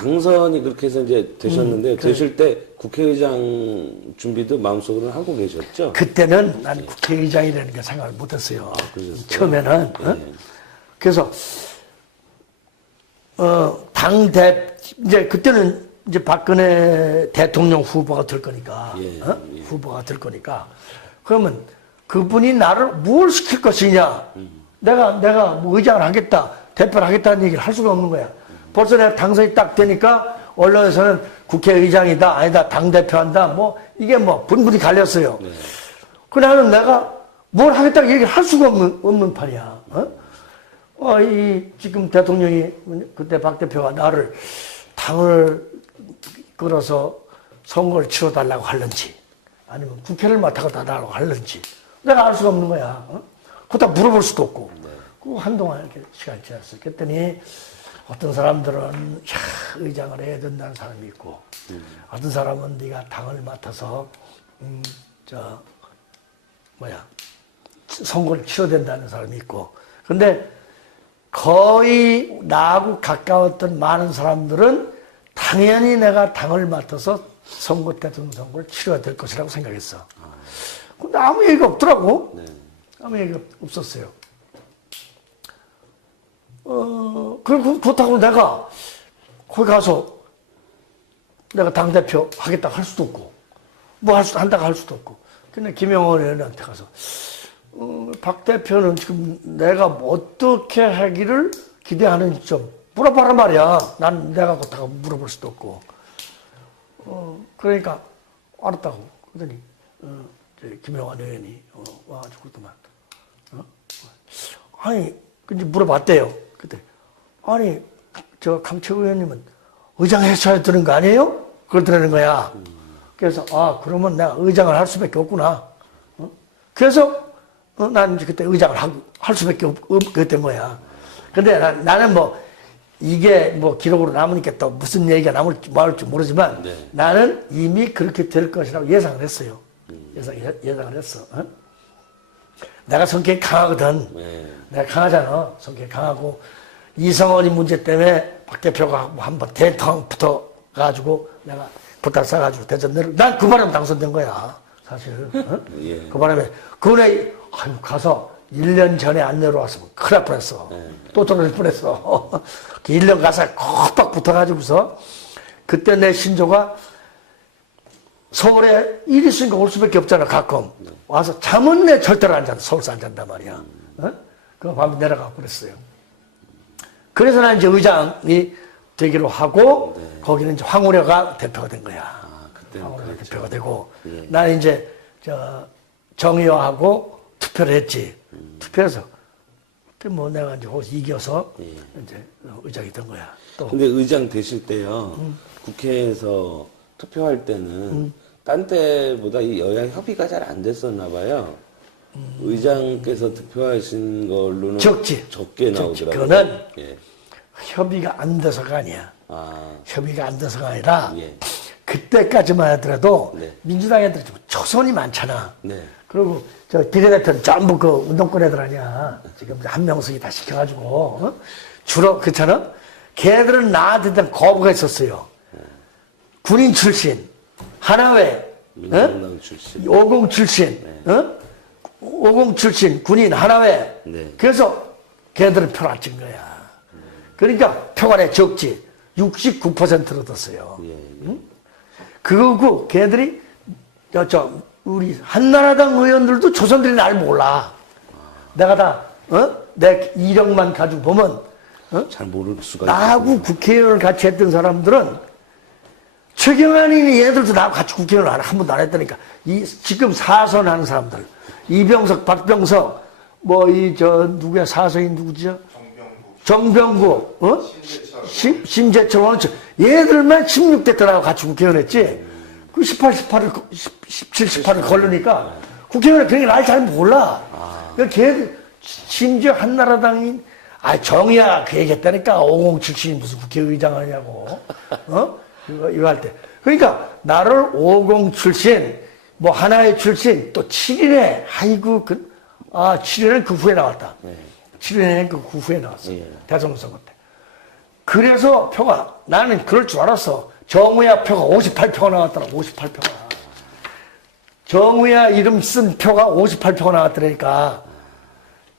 당선이 그렇게 해서 이제 되셨는데 음, 되실 때 국회의장 준비도 마음속으로는 하고 계셨죠? 그때는 난 국회의장이라는 게 생각을 못했어요. 그러셨어요? 처음에는. 어? 예. 그래서 어, 당대 이제 그때는 이제 박근혜 대통령 후보가 될 거니까 예, 어? 예. 후보가 될 거니까 그러면 그분이 나를 뭘 시킬 것이냐 내가 내가 뭐 의장을 하겠다 대표를 하겠다는 얘기를 할 수가 없는 거야 벌써 내가 당선이 딱 되니까 언론에서는 국회의장이다 아니다 당 대표한다 뭐 이게 뭐 분분히 갈렸어요 네. 그나는 내가 뭘 하겠다고 얘기를 할 수가 없는, 없는 판이야. 어? 어, 이, 지금 대통령이, 그때 박 대표가 나를 당을 끌어서 선거를 치러달라고 할는지, 아니면 국회를 맡아달라고 할는지, 내가 알 수가 없는 거야. 어? 그다 물어볼 수도 없고. 그 한동안 이렇게 시간이 지났어. 그랬더니 어떤 사람들은, 야, 의장을 해야 된다는 사람이 있고, 어떤 사람은 네가 당을 맡아서, 음, 저, 뭐야 선거를 치러야 된다는 사람이 있고 근데 거의 나하고 가까웠던 많은 사람들은 당연히 내가 당을 맡아서 선거 대통령 선거를 치러야 될 것이라고 생각했어. 근데 아무 얘기가 없더라고. 네. 아무 얘기가 없었어요. 어, 그리고 그렇다고 내가 거기 가서 내가 당대표 하겠다 할 수도 없고, 뭐 할 수, 한다고 할 수도 없고. 근데 김영원 의원한테 가서, 어, 박 대표는 지금 내가 어떻게 하기를 기대하는지 좀 물어봐라 말이야. 난 내가 그렇다고 물어볼 수도 없고. 어, 그러니까, 알았다고. 그러더니, 어, 김영환 의원이 어, 와가지고 그러더만, 어? 아니, 근데 물어봤대요. 그때. 아니, 저 강채 의원님은 의장 하셔야 되는 거 아니에요? 그러더라는 거야. 그래서, 아, 그러면 내가 의장을 할 수밖에 없구나. 어? 그래서, 어, 난 이제 그때 의장을 하, 할 수밖에 없, 된 거야. 근데 나, 나는 뭐, 이게 뭐 기록으로 남으니까 또 무슨 얘기가 남을지 말지 모르지만 네. 나는 이미 그렇게 될 것이라고 예상을 했어요. 예상, 예- 예상을 했어. 어? 내가 성격이 강하거든. 네. 내가 강하잖아. 성격이 강하고. 이성원이 문제 때문에 박 대표가 뭐 한번 대탕 붙어 가지고 내가 부탁 싸가지고 대전 내려. 난그 바람에 당선된 거야. 사실. 어? 예. 그 바람에 그네 아유 가서 1년 전에 안 내려왔으면 큰일 날 뻔했어. 또 떨어질 뻔했어. 그 1년 가서 콕박 붙어가지고서 그때 내 신조가 서울에 일 있으니까 올 수밖에 없잖아, 가끔. 와서 잠은 내 절대로 안 잔다. 서울서 안 잔단 말이야. 어? 그 밤에 내려가고 그랬어요. 그래서 난 이제 의장이 되기로 하고, 거기는 이제 황우려가 대표가 된 거야. 아, 그때는 황우려가 그랬죠. 대표가 되고, 예. 나는 이제, 저, 정의화하고 투표를 했지. 투표해서. 그때 뭐 내가 이제 거기서 이겨서, 예. 이제 의장이 된 거야. 또. 근데 의장 되실 때요, 음. 국회에서 투표할 때는 딴 때보다 이 여야 협의가 잘 안 됐었나 봐요. 의장께서 투표하신 걸로는 음. 적지. 적게 적지. 나오더라고요. 그거는 예. 협의가 안 돼서가 아니야. 아, 협의가 안 돼서가 아니라 예. 그때까지만 하더라도 네. 민주당 애들이 좀 초선이 많잖아. 네. 그리고 저 비례대표는 전부 그 운동권 애들 아니야. 지금 한 명씩이 다 시켜가지고 어? 주로 그렇잖아. 걔들은 나한테 대한 거부가 있었어요. 군인 출신, 하나회, 민주당 어? 출신. 50 출신, 어? 50 출신 군인 하나회. 네. 그래서 걔들은 표를 안 찍은 거야. 그러니까 표가 적지. 69%를 얻었어요. 예, 예. 그거고 걔들이 저, 저 우리 한나라당 의원들도 조선들이 날 몰라. 내가 다 어? 내 이력만 가지고 보면 어? 잘 모를 수가 나하고 국회의원을 같이 했던 사람들은 최경환이 얘들도 나하고 같이 국회의원을 안- 한 번도 안 했다니까. 이 지금 사선 하는 사람들 이병석, 박병석 뭐 이 저 누구야 사선이 누구죠? 정병구, 어? 심, 심재철, 원철. 얘들만 16대 때 나하고 같이 국회의원 했지. 그 18, 18을, 17, 18을 걸르니까 국회의원을 그렇게 날잘 몰라. 그러니까 걔, 심지어 한나라당이, 아, 정의야, 그 얘기 했다니까. 50 출신이 무슨 국회의장 하냐고. 어? 이거, 이거 할 때. 그러니까 나를 50 출신, 뭐 하나의 출신, 또 7인에, 아이고, 그, 아, 7인은 그 후에 나왔다. 7인은 그 후에 나왔어. 예. 대통령 선거 때. 그래서 표가 나는 그럴 줄 알았어. 정우야 표가 58표가 나왔더라. 58표가. 정우야 이름 쓴 표가 58표가 나왔더라니까.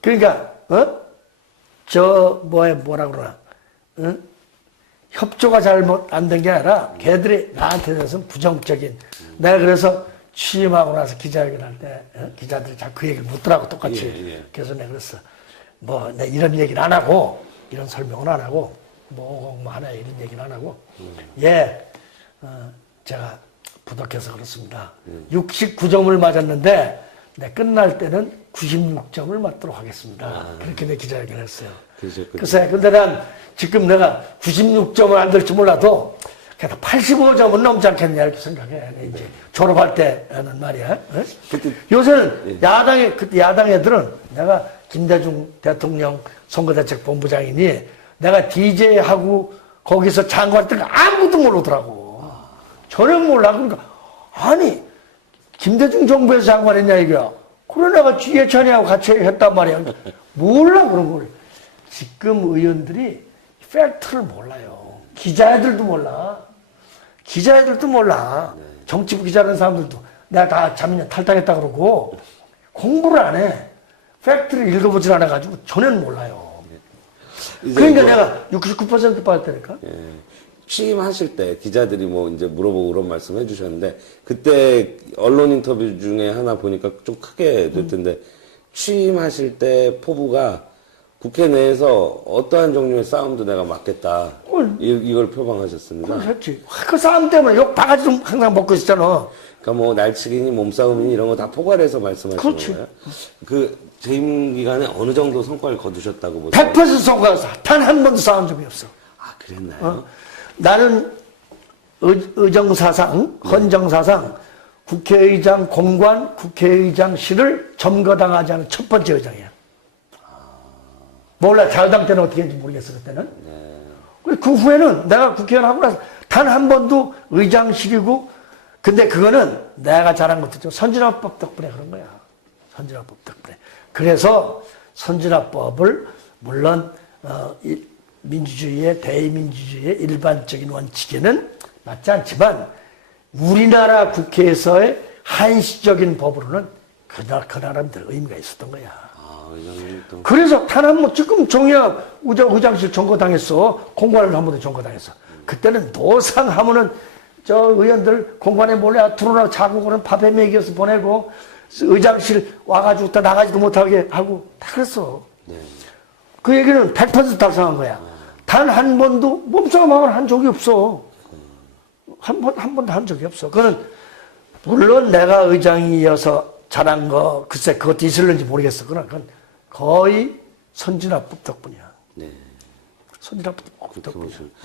그러니까 어? 저 뭐야 뭐라 그러나? 응? 협조가 잘못 안 된 게 아니라 걔들이 나한테 대해서는 부정적인. 내가 그래서 취임하고 나서 기자회견 할때 기자들이 자꾸 그 얘기를 묻더라고 똑같이. 예, 예. 그래서 내가 그랬어. 뭐, 내 이런 얘기를 안 하고, 이런 설명을 안 하고, 뭐, 뭐 하나 이런 얘기를 안 하고, 예, 어, 제가 부덕해서 그렇습니다. 69점을 맞았는데, 내 끝날 때는 96점을 맞도록 하겠습니다. 그렇게 내 기자회견을 했어요. 그러셨군요. 글쎄, 근데 난 지금 내가 96점을 안 될지 몰라도, 그래도 85점은 넘지 않겠냐, 이렇게 생각해. 이제 졸업할 때는 말이야. 어? 그때- 요새는 야당의, 그때 야당 애들은 내가 김대중 대통령 선거대책본부장이니 내가 DJ하고 거기서 장관했던 거 아무도 모르더라고. 전혀 몰라. 그러니까, 아니, 김대중 정부에서 장관했냐, 이거야. 그래, 내가 지혜찬이하고 같이 했단 말이야. 몰라, 그런 걸. 지금 의원들이 팩트를 몰라요. 기자애들도 몰라. 기자애들도 몰라. 정치부 기자라는 사람들도 내가 다 작년 탈당했다 그러고 공부를 안 해. 팩트를 읽어보질 않아가지고 전혀 몰라요. 그러니까 뭐, 내가 69% 받았다니까. 예, 취임하실 때 기자들이 뭐 이제 물어보고 그런 말씀 해주셨는데 그때 언론 인터뷰 중에 하나 보니까 좀 크게 됐던데 취임하실 때 포부가 국회 내에서 어떠한 종류의 싸움도 내가 막겠다 뭘. 이, 이걸 표방하셨습니다. 그렇지. 그 싸움 때문에 욕 바가지 좀 항상 먹고 있잖아. 그러니까 뭐 날치기니 몸싸움이니 이런 거 다 포괄해서 말씀하시는 그렇지. 거예요. 그 재임 기간에 어느 정도 성과를 거두셨다고 보세요? 100% 선거에서 단한 번도 싸운 적이 없어. 아 그랬나요? 어? 나는 의, 의정사상, 헌정사상, 국회의장 공관, 국회의장실을 점거당하지 않은 첫 번째 의장이야. 몰라, 자유당 때는 어떻게 했는지 모르겠어, 그때는. 그그 후에는 내가 국회의원 하고 나서 단 한 번도 의장실이고, 근데 그거는 내가 잘한 것도 좀 선진화법 덕분에 그런 거야. 선진화법 덕분에. 그래서 선진화법을 물론 어, 이 민주주의의 대의민주주의의 일반적인 원칙에는 맞지 않지만 우리나라 국회에서의 한시적인 법으로는 그날 그 나름대로 의미가 있었던 거야. 아 의장님 또 그래서 단한번 지금 정의학 의장, 의장실 점거당했어. 공관을 한 번도 점거당했어. 그때는 노상 하면은 저 의원들 공관에 몰래 들어나 자국으로는 밥에 먹여서 보내고 의장실 와가지고 또 나가지도 못하게 하고 다 그랬어. 그 얘기는 100% 달성한 거야. 단한 번도 몸싸움을 한 적이 없어. 한 번, 한 번도 한 적이 없어. 그거는, 물론 내가 의장이어서 잘한 거, 글쎄, 그것도 있을는지 모르겠어. 그러나 그건 거의 선진화법 덕분이야. 네. 선진화법 덕분이야.